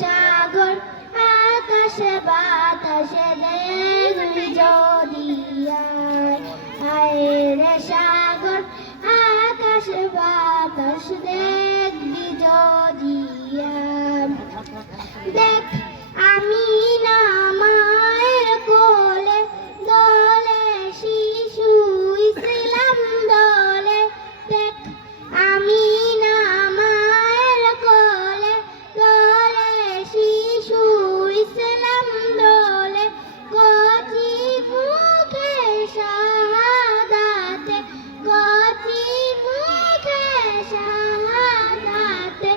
সাগর আকাশে বাতাসে দেখবি যদি হায় রে সাগর আকাশে বাতাস দেখবি যদি দেখ আমি না মায়ের কোলে দোলে শিশু ইসলাম দলে দেখ আমি না মায়ের কোলে দোলে শিশু ইসলাম দলে কচি মুখে শাহাদাতে কচি মুখে শাহাদাতে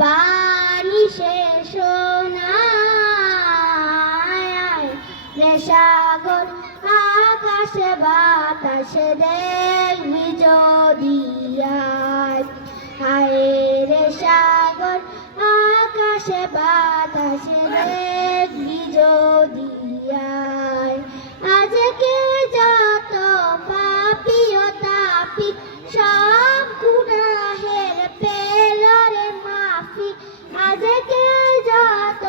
বাণী শেষ সাগর আকাশে বাতাসে দেখবি যদি হায় রে সাগর আকাশে বাতাসে দেখবি যদি আজকে যত পাপি ও তাপি সব গুনাহের পেল রে মাফি আজকে যত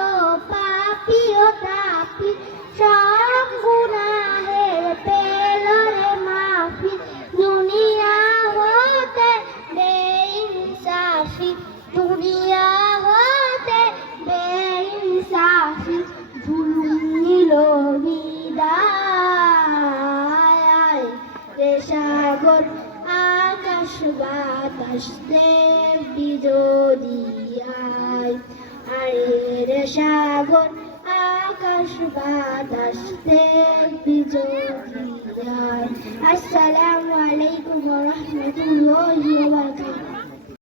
পাপি ও তাপি সব গুনাহের পেল রে মাফি দুনিয়া হতে বেইনসাফি দুনিয়া হতে বেইনসাফি জুলুম নিল বিদায় রে সাগর আকাশ বাতাস দেখবি যদি আরে রে সাগর আকাশ বাতাস দেখবি যদি আসসালামু আলাইকুম।